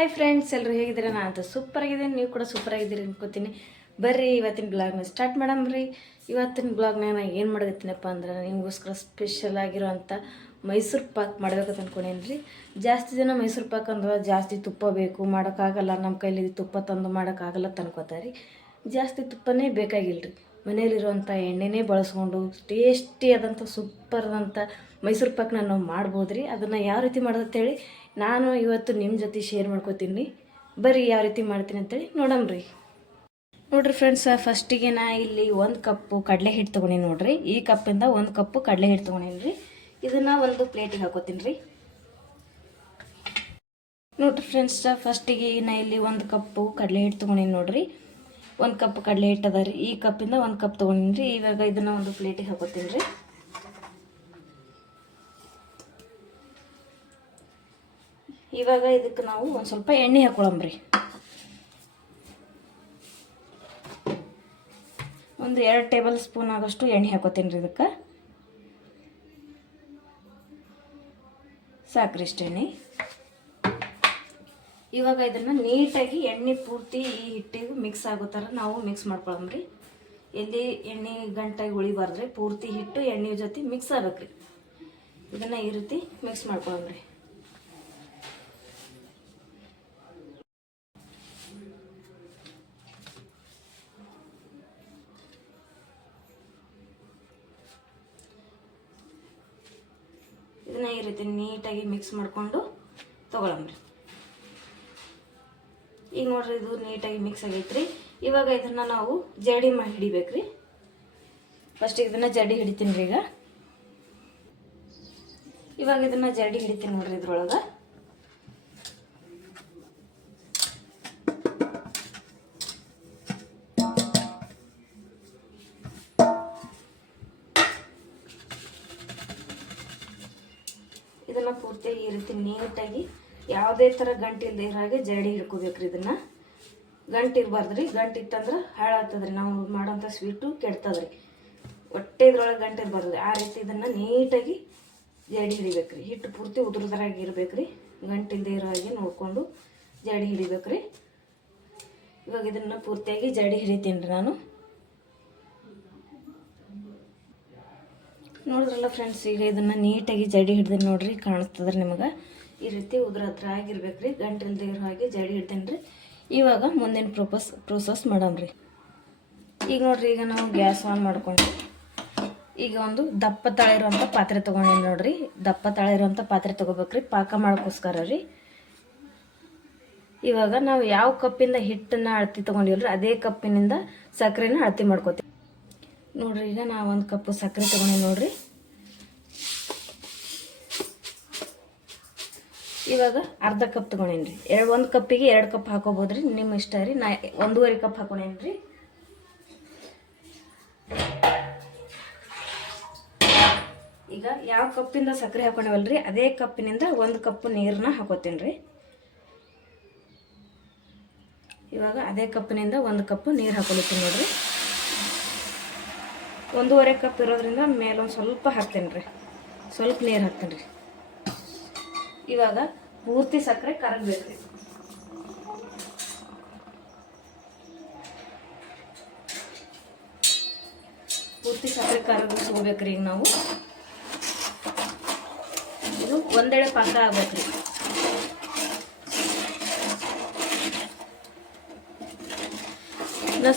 Hi friends ಎಲ್ಲರೂ ಹೇಗಿದ್ದೀರಾ? ನಾನು ಅಂತ ಸೂಪರ್ ಆಗಿದ್ದೀನಿ. ನೀವು ಕೂಡ ಸೂಪರ್ ಆಗಿದ್ದೀರಿ ಅನ್ಕೋತೀನಿ. ಬರ್ರಿ, ಇವತ್ತಿನ ಬ್ಲಾಗ್ನ ಸ್ಟಾರ್ಟ್ ಮಾಡಮ್ರಿ ಇವತ್ತಿನ ಬ್ಲಾಗ್ನಾಗ ನಾನು ಏನು ಮಾಡಕತ್ತೀನಪ್ಪ ಅಂದ್ರೆ ನಿಮಗೋಸ್ಕರ ಸ್ಪೆಷಲ್ ಆಗಿರೋವಂಥ ಮೈಸೂರು ಪಾಕ್ ಮಾಡ್ಬೇಕಂತ ಅಂದ್ಕೊಂಡೇನಿ ರೀ. ಜಾಸ್ತಿ ಜನ ಮೈಸೂರು ಪಾಕ್ ಅಂದ್ರೆ ಜಾಸ್ತಿ ತುಪ್ಪ ಬೇಕು, ಮಾಡೋಕ್ಕಾಗಲ್ಲ. ನಮ್ಮ ಕೈಲಿ ತುಪ್ಪ ತಂದು ಮಾಡೋಕ್ಕಾಗಲ್ಲ ಅಂತ ರೀ. ಜಾಸ್ತಿ ತುಪ್ಪನೇ ಬೇಕಾಗಿಲ್ಲ ರೀ ಮನೇಲಿರುವಂಥ ಎಣ್ಣೆನೇ ಬಳಸ್ಕೊಂಡು ಸೂಪರ್ ಆದಂಥ ಮೈಸೂರು ಪಾಕ್ನ ನಾವು ಮಾಡ್ಬೋದು ರೀ ಅದನ್ನು ಯಾವ ರೀತಿ ಮಾಡೋದಂತೇಳಿ ನಾನು ಇವತ್ತು ನಿಮ್ಮ ಜೊತೆ ಶೇರ್ ಮಾಡ್ಕೋತೀನಿ. ಬರ್ರಿ ಯಾವ ರೀತಿ ಮಾಡ್ತೀನಿ ಅಂತೇಳಿ ನೋಡಮ್ರಿ ನೋಡ್ರಿ ಫ್ರೆಂಡ್ಸ್ ಫಸ್ಟಿಗೆ ನಾ ಇಲ್ಲಿ ಒಂದು ಕಪ್ಪು ಕಡಲೆ ಹಿಟ್ಟು ತೊಗೊಂಡೀನಿ ನೋಡ್ರಿ. ಈ ಕಪ್ಪಿಂದ ಒಂದು ಕಪ್ಪು ಕಡಲೆ ಹಿಟ್ಟು ತೊಗೊಂಡೀನಿ ರೀ ಇದನ್ನು ಒಂದು ಪ್ಲೇಟಿಗೆ ಹಾಕೋತೀನಿ ರೀ. ನೋಡ್ರಿ ಫ್ರೆಂಡ್ಸ್ ಫಸ್ಟಿಗೆ ನಾ ಇಲ್ಲಿ ಒಂದು ಕಪ್ಪು ಕಡಲೆ ಹಿಟ್ಟು ತೊಗೊಂಡೀನಿ ನೋಡ್ರಿ. ಒಂದು ಕಪ್ ಕಡಲೆ ಹಿಟ್ಟು ಅದ ರೀ. ಈ ಕಪ್ಪಿಂದ ಒಂದು ಕಪ್ ತೊಗೊಂಡಿನಿ ರೀ. ಇವಾಗ ಇದನ್ನು ಒಂದು ಪ್ಲೇಟಿಗೆ ಹಾಕೋತೀನಿ ರೀ. ಇವಾಗ ಇದಕ್ಕೆ ನಾವು ಒಂದು ಸ್ವಲ್ಪ ಎಣ್ಣೆ ಹಾಕೊಳಂಬ್ರಿ ಒಂದು ಎರಡು ಟೇಬಲ್ ಸ್ಪೂನ್ ಆಗೋಷ್ಟು ಎಣ್ಣೆ ಹಾಕೋತೀನಿ ರೀ ಇದಕ್ಕೆ. ಸಾಕ್ರಿ ಇಷ್ಟು ಎಣ್ಣೆ ಇವಾಗ ಇದನ್ನು ನೀಟಾಗಿ ಎಣ್ಣೆ ಪೂರ್ತಿ ಈ ಹಿಟ್ಟಿಗೆ ಮಿಕ್ಸ್ ಆಗೋ ಥರ ನಾವು ಮಿಕ್ಸ್ ಮಾಡ್ಕೊಳಮ್ರಿ. ಎಲ್ಲಿ ಎಣ್ಣೆ ಗಂಟಾಗಿ ಉಳಿಬಾರ್ದ್ರಿ, ಪೂರ್ತಿ ಹಿಟ್ಟು ಎಣ್ಣೆ ಜೊತೆ ಮಿಕ್ಸ್ ಆಗ್ಬೇಕ್ರಿ. ಇದನ್ನು ಈ ರೀತಿ ಮಿಕ್ಸ್ ಮಾಡ್ಕೊಳಮ್ರಿ. ಇದನ್ನ ಈ ರೀತಿ ನೀಟಾಗಿ ಮಿಕ್ಸ್ ಮಾಡಿಕೊಂಡು ತೊಗೊಳಮ್ರಿ. ಈಗ ನೋಡ್ರಿ ಇದು ನೀಟಾಗಿ ಮಿಕ್ಸ್ ಆಗೈತ್ರಿ. ಇವಾಗ ಇದನ್ನ ನಾವು ಜಡಿ ಮಾಡಿ ಹಿಡಿಬೇಕ್ರಿ. ಫಸ್ಟ್ ಇದನ್ನ ಜಡಿ ಹಿಡಿತೀನಿ ರೀ ಈಗ. ಇವಾಗ ಇದನ್ನ ಜಡಿ ಹಿಡಿತೀನಿ ನೋಡ್ರಿ ಇದ್ರೊಳಗೆ. ಇದನ್ನ ಪೂರ್ತಿಯಾಗಿ ಈ ರೀತಿ ನೀಟಾಗಿ ಯಾವುದೇ ಥರ ಗಂಟು ಇಲ್ಲದೆ ಇರೋ ಹಾಗೆ ಜಡಿ ಹಿಡ್ಕೋಬೇಕ್ರಿ ಇದನ್ನು. ಗಂಟು ಇರಬಾರ್ದ್ರಿ. ಗಂಟು ಇತ್ತಂದ್ರೆ ಹಾಳಾಗ್ತದ್ರಿ. ನಾವು ಮಾಡೋಂಥ ಸ್ವೀಟು ಕೆಡ್ತದ್ರಿ. ಹೊಟ್ಟೆ ಇದ್ರೊಳಗೆ ಗಂಟು ಇರಬಾರ್ದು ಆ ರೀತಿ ಇದನ್ನು ನೀಟಾಗಿ ಜಡಿ ಹಿಡಿಬೇಕ್ರಿ. ಹಿಟ್ಟು ಪೂರ್ತಿ ಉದುರದ್ರಾಗಿ ಇರಬೇಕ್ರಿ. ಗಂಟು ಇಲ್ಲದೆ ಇರೋ ಹಾಗೆ ನೋಡಿಕೊಂಡು ಜಡಿ ಹಿಡಿಬೇಕ್ರಿ. ಇವಾಗ ಇದನ್ನು ಪೂರ್ತಿಯಾಗಿ ಜಡಿ ಹಿಡಿತೀನಿ ರೀ ನಾನು. ನೋಡಿದ್ರಲ್ಲ ಫ್ರೆಂಡ್ಸ್, ಈಗ ಇದನ್ನು ನೀಟಾಗಿ ಜಡಿ ಹಿಡ್ದು ನೋಡ್ರಿ, ಕಾಣಿಸ್ತದ್ರಿ ನಿಮಗೆ. ಈ ರೀತಿ ಉದ್ರ ಹತ್ರ ಆಗಿರ್ಬೇಕು ರೀ ಇಲ್ದೇ ಇರೋ ಹಾಗೆ ಜಡಿ ಇಡ್ತೇನೆ ರೀ ಇವಾಗ ಮುಂದಿನ ಪ್ರೊಪಸ್, ಪ್ರೊಸೆಸ್ ಮಾಡಮ್ರಿ. ಈಗ ನೋಡ್ರಿ, ಈಗ ನಾವು ಗ್ಯಾಸ್ ಆನ್ ಮಾಡ್ಕೊಂಡು ಈಗ ಒಂದು ದಪ್ಪ ತಳ ಇರುವಂಥ ಪಾತ್ರೆ ತೊಗೊಂಡೇನಿ ನೋಡ್ರಿ. ದಪ್ಪ ತಳ ಇರುವಂಥ ಪಾತ್ರೆ ತೊಗೋಬೇಕ್ರಿ, ಪಾಕ ಮಾಡೋಕ್ಕೋಸ್ಕರ ರೀ. ಇವಾಗ ನಾವು ಯಾವ ಕಪ್ಪಿಂದ ಹಿಟ್ಟನ್ನ ಅಳತಿ ತೊಗೊಂಡಿವಲ್ರಿ, ಅದೇ ಕಪ್ಪಿನಿಂದ ಸಕ್ಕರೆನ ಅಳತಿ ಮಾಡ್ಕೋತೀವಿ. ನೋಡ್ರಿ, ಈಗ ನಾ ಒಂದು ಕಪ್ಪು ಸಕ್ಕರೆ ತೊಗೊಂಡೆ ನೋಡ್ರಿ. ಇವಾಗ ಅರ್ಧ ಕಪ್ ತೊಗೊಂಡೇನಿ ರೀ ಎರಡು ಒಂದು ಕಪ್ಪಿಗೆ ಎರಡು ಕಪ್ ಹಾಕೋಬೋದ್ರಿ. ನಿಮ್ಮ ಇಷ್ಟ ರೀ. ನಾ ಒಂದೂವರೆ ಕಪ್ ಹಾಕೊಂಡೇನಿ ರೀ ಈಗ ಯಾವ ಕಪ್ಪಿಂದ ಸಕ್ಕರೆ ಹಾಕೊಂಡೇವಲ್ರಿ? ಅದೇ ಕಪ್ಪಿನಿಂದ ಒಂದು ಕಪ್ ನೀರನ್ನ ಹಾಕೋತೀನಿ ರೀ ಇವಾಗ ಅದೇ ಕಪ್ಪಿನಿಂದ ಒಂದು ಕಪ್ ನೀರು ಹಾಕೊಳ್ತೀನಿ ನೋಡ್ರಿ. ಒಂದೂವರೆ ಕಪ್ ಇರೋದ್ರಿಂದ ಮೇಲೊಂದು ಸ್ವಲ್ಪ ಹಾಕ್ತೇನೆ ರೀ ಸ್ವಲ್ಪ ನೀರು ಹಾಕ್ತೇನೆ ರೀ ಇವಾಗ ಪೂರ್ತಿ ಸಕ್ಕರೆ ಕರಗಬೇಕು ಪೂರ್ತಿ ಸಕ್ಕರೆ, ಕರಗ ರೀ ಈಗ ನಾವು. ಇದು ಒಂದೆಡೆ ಪಾಕ ಆಗ್ಬೇಕ್ರಿ.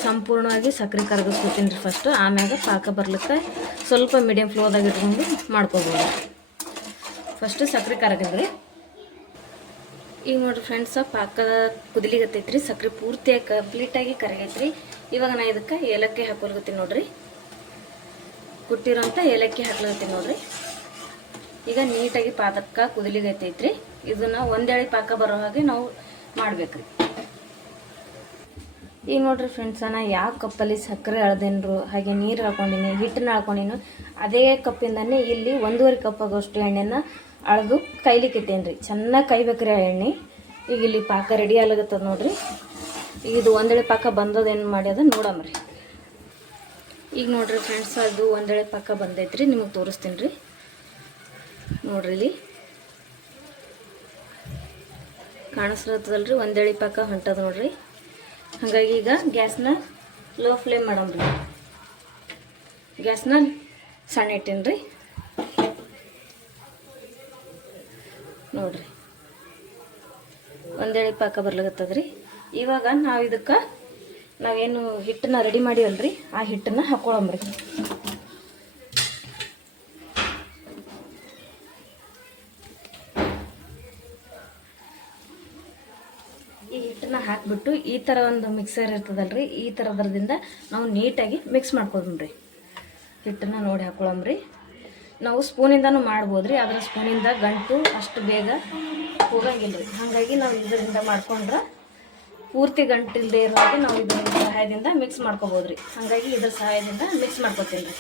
ಸಂಪೂರ್ಣವಾಗಿ ಸಕ್ಕರೆ ಕರಗಿಸ್ಕೊತೀನಿ ರೀ ಫಸ್ಟ್ ಆಮ್ಯಾಗ ಪಾಕ ಬರ್ಲಿಕ್ಕೆ ಸ್ವಲ್ಪ ಮೀಡಿಯಮ್ ಫ್ಲೋದಾಗ ಇಟ್ಕೊಂಡು ಮಾಡ್ಕೋಬೋದು. ಫಸ್ಟು ಸಕ್ಕರೆ ಕರಗಿದ್ರಿ ಈಗ ನೋಡ್ರಿ ಫ್ರೆಂಡ್ಸ ಪಾಕ ಕುದಿಲಿಗತ್ತೈತ್ರಿ ಸಕ್ಕರೆ ಪೂರ್ತಿಯಾಗಿ ಕಂಪ್ಲೀಟಾಗಿ ಕರಗೈತ್ರಿ. ಇವಾಗ ನಾ ಇದಕ್ಕೆ ಏಲಕ್ಕಿ ಹಾಕೊಳ್ಗತ್ತೀನಿ ನೋಡ್ರಿ. ಕುಟ್ಟಿರೋಂಥ ಏಲಕ್ಕಿ ಹಾಕ್ಲತ್ತೀನಿ ನೋಡ್ರಿ. ಈಗ ನೀಟಾಗಿ ಪಾದಕ್ಕ ಕುದಿಲಿಗತ್ತೈತ್ರಿ. ಇದನ್ನ ಒಂದೇಳಿ ಪಾಕ ಬರೋ ಹಾಗೆ ನಾವು ಮಾಡ್ಬೇಕ್ರಿ. ಈಗ ನೋಡ್ರಿ ಫ್ರೆಂಡ್ಸ ನಾ ಯಾವ ಕಪ್ಪಲ್ಲಿ ಸಕ್ಕರೆ ಅಳ್ದೇನ್ರು, ಹಾಗೆ ನೀರು ಹಾಕೊಂಡಿನಿ, ಹಿಟ್ಟನ್ನ ಹಾಕೊಂಡಿನಿ, ಅದೇ ಕಪ್ಪಿಂದನೇ ಇಲ್ಲಿ ಒಂದೂವರೆ ಕಪ್ ಆಗೋಷ್ಟು ಎಣ್ಣೆನ ಅಳೆದು ಕೈಲಿಕ್ಕೆ ರೀ ಚೆನ್ನಾಗಿ ಕೈಬೇಕ್ರಿ ಆ ಎಣ್ಣೆ. ಈಗ ಇಲ್ಲಿ ಪಾಕ ರೆಡಿ ಆಗ್ಲಾಗತ್ತದ ನೋಡ್ರಿ. ಇದು ಒಂದೆಳೆ ಪಾಕ ಬಂದದೇನು ಮಾಡ್ಯದ ನೋಡಮ್ರಿ ಈಗ ನೋಡ್ರಿ ಫ್ರೆಂಡ್ಸ್ ಅದು ಒಂದೆಳೆ ಪಾಕ ಬಂದೈತ್ರಿ, ನಿಮಗೆ ತೋರಿಸ್ತೀನಿ ರೀ ನೋಡ್ರಿ ಇಲ್ಲಿ. ಕಾಣಿಸ್ಲತ್ತದಲ್ರಿ ಒಂದೆಳೆ ಪಾಕ ಹೊಂಟದ ನೋಡ್ರಿ. ಹಾಗಾಗಿ ಈಗ ಗ್ಯಾಸ್ನ ಲೋ ಫ್ಲೇಮ್ ಮಾಡಮ್ರಿ. ಗ್ಯಾಸ್ನ ಸಣ್ಣ ಇಟ್ಟೇನಿ ರೀ ನೋಡ್ರಿ ಒಂದೇಳಿ ಪಾಕ ಬರ್ಲಾಗತ್ತದ್ರಿ ಇವಾಗ ನಾವು ಇದಕ್ಕೆ ನಾವೇನು ಹಿಟ್ಟನ್ನ ರೆಡಿ ಮಾಡಿವಲ್ರಿ, ಆ ಹಿಟ್ಟನ್ನ ಹಾಕ್ಕೊಳಂಬ್ರಿ ಈ ಹಿಟ್ಟನ್ನ ಹಾಕ್ಬಿಟ್ಟು ಈ ಥರ ಒಂದು ಮಿಕ್ಸರ್ ಇರ್ತದಲ್ರಿ, ಈ ಥರದ್ರದಿಂದ ನಾವು ನೀಟಾಗಿ ಮಿಕ್ಸ್ ಮಾಡ್ಕೊಳ್ರಿ ಹಿಟ್ಟನ್ನ ನೋಡಿ ಹಾಕೊಳಮ್ರಿ. ನಾವು ಸ್ಪೂನಿಂದನು ಮಾಡ್ಬೋದು ರೀ ಆದರೆ ಸ್ಪೂನಿಂದ ಗಂಟು ಅಷ್ಟು ಬೇಗ ಹೋಗಂಗಿಲ್ಲ ರೀ. ಹಾಗಾಗಿ ನಾವು ಇದರಿಂದ ಮಾಡ್ಕೊಂಡ್ರೆ ಪೂರ್ತಿ ಗಂಟು ಹಾಗೆ ನಾವು ಇದರ ಸಹಾಯದಿಂದ ಮಿಕ್ಸ್ ಮಾಡ್ಕೋಬೋದು ರೀ ಹಾಗಾಗಿ ಇದ್ರ ಸಹಾಯದಿಂದ ಮಿಕ್ಸ್ ಮಾಡ್ಕೊತೀನಿ ರೀ.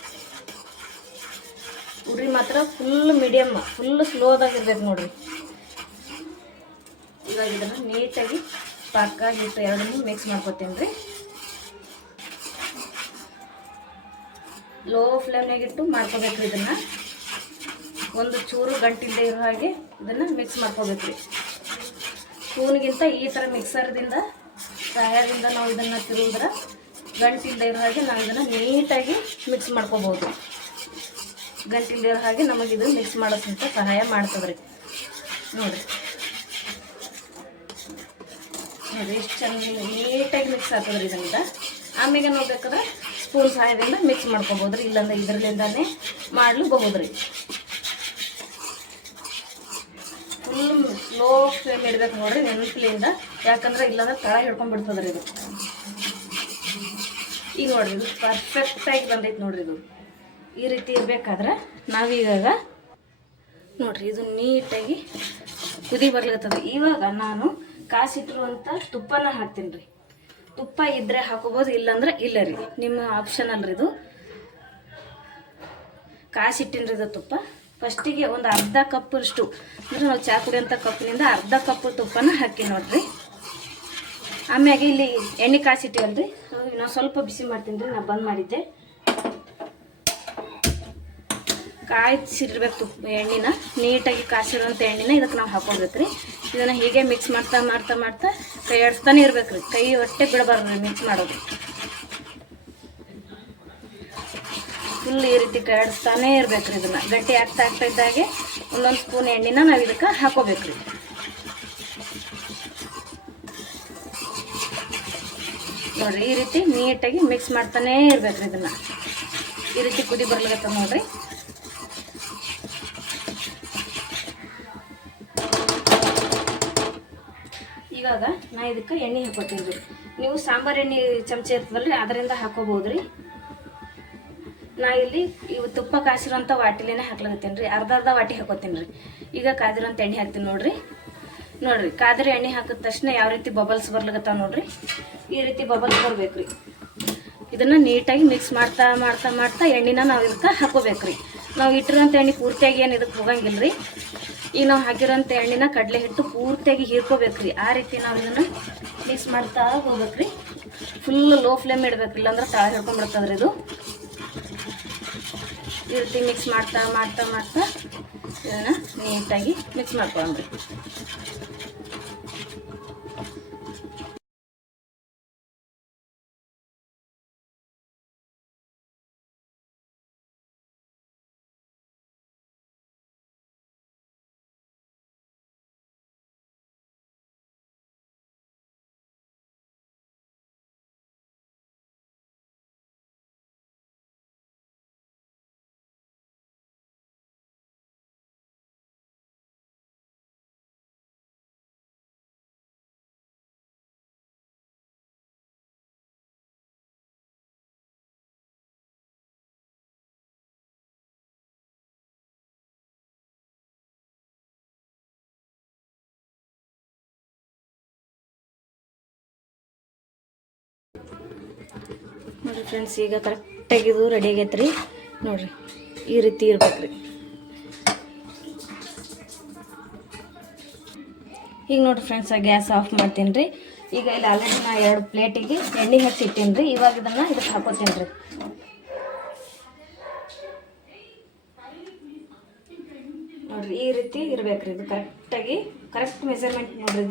ಉಡ್ರಿ ಮಾತ್ರ ಫುಲ್ ಮೀಡಿಯಮ್ ಫುಲ್ ಸ್ಲೋದಾಗಿರ್ಬೇಕು ನೋಡ್ರಿ. ಇವಾಗ ಇದನ್ನು ನೀಟಾಗಿ ಪಾಕ, ಹಿಟ್ಟು ಎರಡನ್ನೂ ಮಿಕ್ಸ್ ಮಾಡ್ಕೊತೀನಿ ರೀ. ಲೋ ಫ್ಲೇಮ್ನಾಗಿಟ್ಟು ಮಾಡ್ಕೋಬೇಕು ಇದನ್ನ. ಒಂದು ಚೂರು ಗಂಟಿಲ್ಲದೆ ಇರೋ ಹಾಗೆ ಇದನ್ನು ಮಿಕ್ಸ್ ಮಾಡ್ಕೋಬೇಕ್ರಿ ಸ್ಪೂನ್ಗಿಂತ ಈ ಥರ ಮಿಕ್ಸರ್ದಿಂದ ಸಹಾಯದಿಂದ ನಾವು ಇದನ್ನು ತಿರುಗಿದ್ರೆ ಗಂಟಿಲ್ಲದೆ ಇರೋ ಹಾಗೆ ನಾವು ಇದನ್ನು ನೀಟಾಗಿ ಮಿಕ್ಸ್ ಮಾಡ್ಕೋಬೋದು. ಗಂಟಿಲ್ಲದೆ ಇರೋ ಹಾಗೆ ನಮಗಿದು ಮಿಕ್ಸ್ ಮಾಡೋಕ್ಕಿಂತ ಸಹಾಯ ಮಾಡ್ತದ್ರಿ ನೋಡಿ ನೋಡಿ ಎಷ್ಟು ಚೆನ್ನಾಗಿ ನೀಟಾಗಿ ಮಿಕ್ಸ್ ಆಗ್ತದ್ರಿ ಇದರಿಂದ. ಆಮೇಲೆ ನಾವು ಬೇಕಾದ್ರೆ ಸ್ಪೂನ್ ಸಹಾಯದಿಂದ ಮಿಕ್ಸ್ ಮಾಡ್ಕೊಬೋದು ರೀ, ಇಲ್ಲಾಂದ್ರೆ ಇದರಲ್ಲಿಂದಾನೇ ಮಾಡಲೂಬಹುದು ರೀ ಫುಲ್ ಸ್ಲೋ ಫ್ಲೇಮ್ ಇಡ್ಬೇಕು ನೋಡ್ರಿ ನೆನಪಿಲಿಂದ ಯಾಕಂದ್ರೆ ಇಲ್ಲಾಂದ್ರೆ ತಳ ಹಿಡ್ಕೊಂಡ್ಬಿಡ್ತದ್ರಿ ಇದು. ಈಗ ನೋಡ್ರಿ, ಇದು ಪರ್ಫೆಕ್ಟಾಗಿ ಬಂದೈತೆ ನೋಡ್ರಿ ಇದು. ಈ ರೀತಿ ಇರ್ಬೇಕಾದ್ರೆ ನಾವೀಗ ನೋಡ್ರಿ, ಇದು ನೀಟಾಗಿ ಕುದಿ ಬರ್ಲಿಕತ್ತದ ಇವಾಗ ನಾನು ಕಾಸಿಟ್ಟಿರುವಂಥ ತುಪ್ಪನ ಹಾಕ್ತೀನಿ ರೀ ತುಪ್ಪ ಇದ್ರೆ ಹಾಕೋಬೋದು, ಇಲ್ಲಾಂದ್ರೆ ಇಲ್ಲ ರೀ. ನಿಮ್ಮ ಆಪ್ಷನ್ ಅಲ್ರಿ ಇದು. ಕಾಸಿಟ್ಟಿನ್ರಿ ಇದು ತುಪ್ಪ. ಫಸ್ಟಿಗೆ ಒಂದು ಅರ್ಧ ಕಪ್ಪಷ್ಟು ಅಂದರೆ ನಾವು ಚಹಾ ಕುಡಿಯೋಂಥ ಕಪ್ಪಿನಿಂದ ಅರ್ಧ ಕಪ್ ತುಪ್ಪನ ಹಾಕಿ ನೋಡಿರಿ. ಆಮ್ಯಾಗೆ ಇಲ್ಲಿ ಎಣ್ಣೆ ಕಾಸಿಟ್ಟಿವಲ್ರಿ ನಾವು ಸ್ವಲ್ಪ ಬಿಸಿ ಮಾಡ್ತೀನಿ ರೀ, ನಾ ಬಂದ್ ಮಾಡಿದ್ದೆ. ಕಾಯಿಸಿರ್ಬೇಕು ತುಪ್ಪ, ಎಣ್ಣೆನ. ನೀಟಾಗಿ ಕಾಸಿರುವಂಥ ಎಣ್ಣೆನ ಇದಕ್ಕೆ ನಾವು ಹಾಕೊಬೇಕು ರೀ. ಇದನ್ನು ಹೀಗೆ ಮಿಕ್ಸ್ ಮಾಡ್ತಾ ಮಾಡ್ತಾ ಮಾಡ್ತಾ ಕೈ ಆಡಿಸ್ತಾನೆ ಇರ್ಬೇಕು ರೀ. ಕೈ ಹೊಟ್ಟೆ ಬಿಡಬಾರ್ದು ಮಿಕ್ಸ್ ಮಾಡೋದು. ಫುಲ್ ಈ ರೀತಿ ಕೈ ಇರ್ಬೇಕ್ರಿ ಇದನ್ನ. ಗಟ್ಟಿ ಆಗ್ತಾ ಆಗ್ತಾ ಇದ್ದಾಗೆ ಒಂದೊಂದು ಸ್ಪೂನ್ ಎಣ್ಣೆನ ನಾವು ಇದಕ್ಕೆ ಹಾಕೋಬೇಕು ನೋಡ್ರಿ, ಈ ರೀತಿ ನೀಟಾಗಿ ಮಿಕ್ಸ್ ಮಾಡ್ತಾನೇ ಇರ್ಬೇಕು ಇದನ್ನು. ಈ ರೀತಿ ಕುದಿ ಬರ್ಲಿಕ್ಕೆ ನೋಡ್ರಿ. ಇವಾಗ ನಾ ಇದಕ್ಕೆ ಎಣ್ಣೆ ಹಾಕೋತೀನಿ. ನೀವು ಸಾಂಬಾರು ಎಣ್ಣೆ ಚಮಚ ಇರ್ತದಲ್ರಿ, ಅದರಿಂದ ಹಾಕೋಬೋದು ರೀ ನಾ ಇಲ್ಲಿ ಇವು ತುಪ್ಪ ಕಾಸಿರೋಂಥ ವಾಟಿಲೇನೆ ಹಾಕ್ಲಾಗತ್ತೀನಿ ರೀ ಅರ್ಧ ಅರ್ಧ ವಾಟಿ ಹಾಕೋತೀನಿ ರೀ ಈಗ ಕಾದಿರೋಂಥ ಎಣ್ಣೆ ಹಾಕ್ತೀನಿ ನೋಡ್ರಿ. ನೋಡ್ರಿ, ಕಾದಿರೋ ಎಣ್ಣೆ ಹಾಕಿದ ತಕ್ಷಣ ಯಾವ ರೀತಿ ಬಬಲ್ಸ್ ಬರ್ಲಾಗತ್ತಾವ ನೋಡ್ರಿ. ಈ ರೀತಿ ಬಬಲ್ಸ್ ಬರ್ಬೇಕು ರೀ ಇದನ್ನು ನೀಟಾಗಿ ಮಿಕ್ಸ್ ಮಾಡ್ತಾ ಮಾಡ್ತಾ ಮಾಡ್ತಾ ಎಣ್ಣೆನ ನಾವು ಇದಕ್ಕೆ ಹಾಕೋಬೇಕು ರೀ ನಾವು ಇಟ್ಟಿರೋಂಥ ಎಣ್ಣೆ ಪೂರ್ತಿಯಾಗಿ ಏನು ಇದಕ್ಕೆ ಹೋಗಂಗಿಲ್ಲ ರೀ ಈಗ ನಾವು ಹಾಕಿರೋಂಥ ಎಣ್ಣೆನ ಕಡಲೆ ಹಿಟ್ಟು ಪೂರ್ತಿಯಾಗಿ ಹೀರ್ಕೋಬೇಕು ರೀ ಆ ರೀತಿ ನಾವು ಇದನ್ನು ಮಿಕ್ಸ್ ಮಾಡ್ತಾ ಹೋಗ್ಬೇಕು ರೀ ಫುಲ್ ಲೋ ಫ್ಲೇಮ್ ಇಡ್ಬೇಕು ಇಲ್ಲಾಂದ್ರೆ ತಳ ಹಿಡ್ಕೊಂಡ್ಬಿಡ್ತದ್ರಿ ಇದು. ಈ ರೀತಿ ಮಿಕ್ಸ್ ಮಾಡ್ತಾ ಮಾಡ್ತಾ ಮಾಡ್ತಾ ಇದನ್ನು ನೀಟಾಗಿ ಮಿಕ್ಸ್ ಮಾಡ್ಕೊಳ್ಳೋಣ್ರಿ ನೋಡಿರಿ ಫ್ರೆಂಡ್ಸ್ ಈಗ ಕರೆಕ್ಟಾಗಿ ಇದು ರೆಡಿ ಆಗೈತೆ ರೀ ನೋಡಿರಿ, ಈ ರೀತಿ ಇರ್ಬೇಕು ರೀ ಈಗ ನೋಡಿರಿ ಫ್ರೆಂಡ್ಸ್ ಗ್ಯಾಸ್ ಆಫ್ ಮಾಡ್ತೀನಿ ರೀ ಈಗ ಇಲ್ಲಿ ಆಲ್ರೆಡಿ ನಾ ಎರಡು ಪ್ಲೇಟಿಗೆ ಎಣ್ಣೆ ಹಚ್ಚಿ ಇಟ್ಟೀನಿ ರೀ ಇವಾಗ ಇದನ್ನು ಇದಕ್ಕೆ ಹಾಕೋತೀನಿ ರೀ ನೋಡಿರಿ, ಈ ರೀತಿ ಇರ್ಬೇಕ್ರಿ. ಇದು ಕರೆಕ್ಟಾಗಿ ಕರೆಕ್ಟ್ ಮೆಜರ್ಮೆಂಟ್ ನೋಡ್ರಿ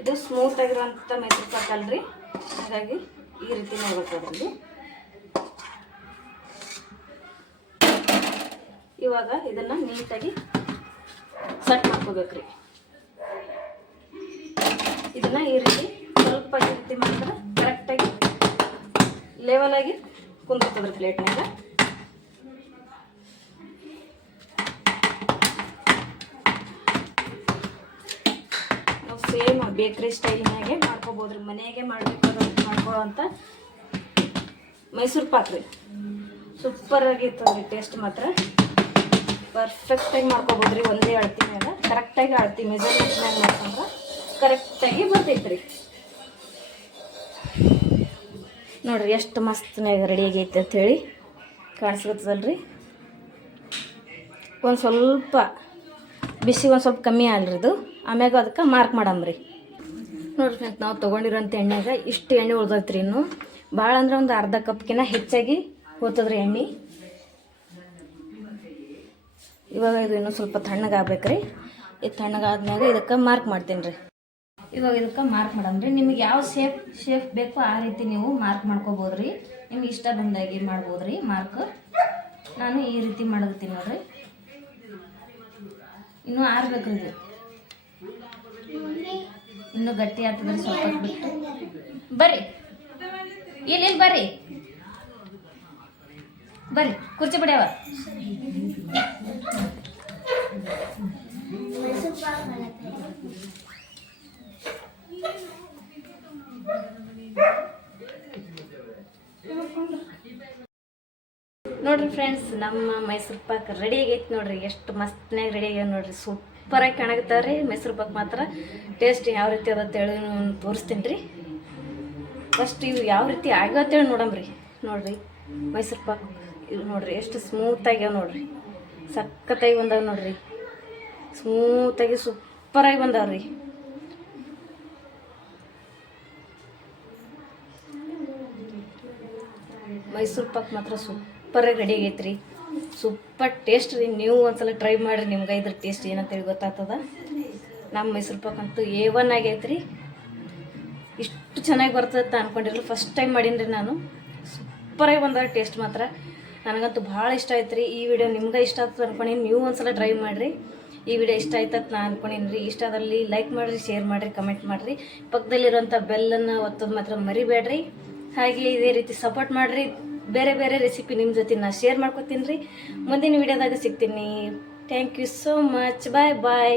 ಇದು ಸ್ಮೂತ್ ಆಗಿರುವಂಥ ಪಾಕ್ ಹಾಗಾಗಿ ಈ ರೀತಿ ನೋಡ್ಬೇಕು ಅದರಲ್ಲಿ ಇವಾಗ ಇದನ್ನ ನೀಟಾಗಿ ಸೆಟ್ ಮಾಡ್ಕೋಬೇಕ್ರಿ. ಇದನ್ನ ಈ ರೀತಿ ಸ್ವಲ್ಪ ಈ ರೀತಿ ಮಾಡಿದ್ರೆ ಕರೆಕ್ಟಾಗಿ ಲೆವೆಲಾಗಿ ಕುಂದಿರ್ತದ್ರಿ ಪ್ಲೇಟ್ನಾಗ ಸೇಮ್ ಬೇಕ್ರಿ ಸ್ಟೈಲ್ನಾಗೆ ಮಾಡ್ಕೋಬೋದ್ರಿ ಮನೆಯಾಗೆ ಮಾಡಬೇಕು ಮಾಡ್ಕೊಳ್ಳೋಂಥ ಮೈಸೂರು ಪಾಕ್ ರೀ ಸೂಪರ್ ಆಗಿರ್ತದೆ ಟೇಸ್ಟ್ ಮಾತ್ರ. ಪರ್ಫೆಕ್ಟಾಗಿ ಮಾಡ್ಕೋಬೋದ್ರಿ ಒಂದೇ ಅಳತಿ ಮೇಲೆ ಕರೆಕ್ಟಾಗಿ ಅಳತಿ ಮೆಜರ್ಮೆಂಟ್ನಾಗ ಮಾಡ್ಕೊಂಡ್ರೆ ಕರೆಕ್ಟಾಗಿ ಬರ್ತೈತೆ ರೀ ನೋಡ್ರಿ ಎಷ್ಟು ಮಸ್ತ್ನಾಗ ರೆಡಿ ಆಗೈತೆ ಅಂಥೇಳಿ ಕಾಣಿಸ್ಕೊತದಲ್ರಿ. ಒಂದು ಸ್ವಲ್ಪ ಬಿಸಿ, ಒಂದು ಸ್ವಲ್ಪ ಕಮ್ಮಿ ಆಗಲ್ರಿ ಇದು. ಆಮ್ಯಾಗ ಅದಕ್ಕೆ ಮಾರ್ಕ್ ಮಾಡಮ್ರಿ. ನೋಡ್ರಿ ಫ್ರೆಂಡ್ಸ್ ನಾವು ತೊಗೊಂಡಿರೋಂಥ ಎಣ್ಣೆಗೆ ಇಷ್ಟು ಎಣ್ಣೆ ಉಳ್ದೈತ್ರಿ ಇನ್ನು. ಭಾಳ ಅಂದ್ರೆ ಒಂದು ಅರ್ಧ ಕಪ್ಕಿನ ಹೆಚ್ಚಾಗಿ ಹೋತದ್ರಿ ಎಣ್ಣೆ. ಇವಾಗ ಇದು ಇನ್ನೂ ಸ್ವಲ್ಪ ತಣ್ಣಗಾಗ್ಬೇಕ್ರಿ. ಇದು ತಣ್ಣಗಾದ್ಮ್ಯಾಗ ಇದಕ್ಕೆ ಮಾರ್ಕ್ ಮಾಡ್ತೀನಿ ರೀ ಇವಾಗ ಇದಕ್ಕೆ ಮಾರ್ಕ್ ಮಾಡಮ್ರಿ. ನಿಮ್ಗೆ ಯಾವ ಶೇಪ್ ಶೇಪ್ ಬೇಕೋ ಆ ರೀತಿ ನೀವು ಮಾರ್ಕ್ ಮಾಡ್ಕೋಬೋದ್ರಿ. ನಿಮ್ಗೆ ಇಷ್ಟ ಬಂದಾಗಿ ಮಾಡ್ಬೋದ್ರಿ ಮಾರ್ಕ್ ನಾನು ಈ ರೀತಿ ಮಾಡಿರ್ತೀನಿ ನೋಡ್ರಿ. ಇನ್ನೂ ಆರ್ಬೇಕ್ರಿ ಇದು. ಇನ್ನೂ ಗಟ್ಟಿ ಆಗ್ತದೆ ಸ್ವಲ್ಪ ಬಿಟ್ಟು. ಬರ್ರಿ. ಇಲ್ಲಿ ಬರ್ರಿ. ಬರ್ರಿ. ಕುರ್ಚಿ ಬಿಡ್ಯಾವ ನೋಡ್ರಿ ಫ್ರೆಂಡ್ಸ್ ನಮ್ಮ ಮೈಸೂರು ಪಾಕ್ ರೆಡಿ ಆಗೈತೆ ನೋಡ್ರಿ. ಎಷ್ಟು ಮಸ್ತ್ನಾಗ ರೆಡಿ ಆಗ್ಯಾವ ನೋಡ್ರಿ. ಸೂಪರಾಗಿ ಕಾಣಕತ್ತಾವ್ರಿ ಮೈಸೂರು ಪಾಕ್ ಮಾತ್ರ. ಟೇಸ್ಟ್ ಯಾವ ರೀತಿ ಅದ ಅಂತೇಳಿ ತೋರಿಸ್ತೀನಿ ರೀ. ಫಸ್ಟ್ ಇವು ಯಾವ ರೀತಿ ಆಗ್ಯಾವ ಅಂತೇಳಿ ನೋಡಮ್ರಿ. ನೋಡ್ರಿ, ಮೈಸೂರು ಪಾಕ್ ಇವು ನೋಡ್ರಿ, ಎಷ್ಟು ಸ್ಮೂತಾಗ್ಯಾವ ನೋಡ್ರಿ. ಸಖತ್ತಾಗಿ ಬಂದಾವ ನೋಡ್ರಿ. ಸ್ಮೂತಾಗಿ ಸೂಪರಾಗಿ ರೀ. ಮೈಸೂರು ಪಾಕ್ ಮಾತ್ರ ಸೂಪರಾಗಿ ರೆಡಿ ಆಗೈತೆ ರೀ ಸೂಪರ್ ಟೇಸ್ಟ್ ರೀ. ನೀವು ಒಂದ್ಸಲ ಟ್ರೈ ಮಾಡಿರಿ, ನಿಮ್ಗೆ ಇದ್ರ ಟೇಸ್ಟ್ ಏನಂತೇಳಿ ಗೊತ್ತಾಗ್ತದ. ನಮ್ಮ ಮೈಸೂರು ಪಾಕ್ ಅಂತೂ ಎ ಒನ್ ಆಗೈತೆ ಇಷ್ಟು ಚೆನ್ನಾಗಿ ಬರ್ತದೆ ಅಂತ ಅನ್ಕೊಂಡಿರಲಿಲ್ಲ ಫಸ್ಟ್ ಟೈಮ್ ಮಾಡೀನಿ ರೀ ನಾನು. ಸೂಪರಾಗಿ ಬಂದ ಟೇಸ್ಟ್ ಮಾತ್ರ. ನನಗಂತೂ ಭಾಳ ಇಷ್ಟ ಆಯ್ತು ರೀ ಈ ವಿಡಿಯೋ ನಿಮ್ಗೆ ಇಷ್ಟ ಆಗ್ತದೆ ಅನ್ಕೊಂಡೀನಿ. ನೀವು ಒಂದ್ಸಲ ಟ್ರೈ ಮಾಡಿರಿ. ಈ ವಿಡಿಯೋ ಇಷ್ಟ ಆಯ್ತು ಅಂತ ನಾನು ಅನ್ಕೊಂಡೀನಿ ರೀ. ಇಷ್ಟ ಆದಲ್ಲಿ ಲೈಕ್ ಮಾಡಿರಿ ಶೇರ್ ಮಾಡಿರಿ ಕಮೆಂಟ್ ಮಾಡಿರಿ. ಪಕ್ಕದಲ್ಲಿರುವಂಥ ಬೆಲ್ಲನ್ನು ಒತ್ತೋದು ಮಾತ್ರ ಮರಿಬೇಡ್ರಿ. ಹಾಗೆ ಇದೇ ರೀತಿ ಸಪೋರ್ಟ್ ಮಾಡಿರಿ. ಬೇರೆ ಬೇರೆ ರೆಸಿಪಿ ನಿಮ್ಮ ಜೊತೆ ನಾನು ಶೇರ್ ಮಾಡ್ಕೊತೀನಿ ರೀ. ಮುಂದಿನ ವಿಡಿಯೋದಾಗ ಸಿಗ್ತೀನಿ. Thank you so much bye bye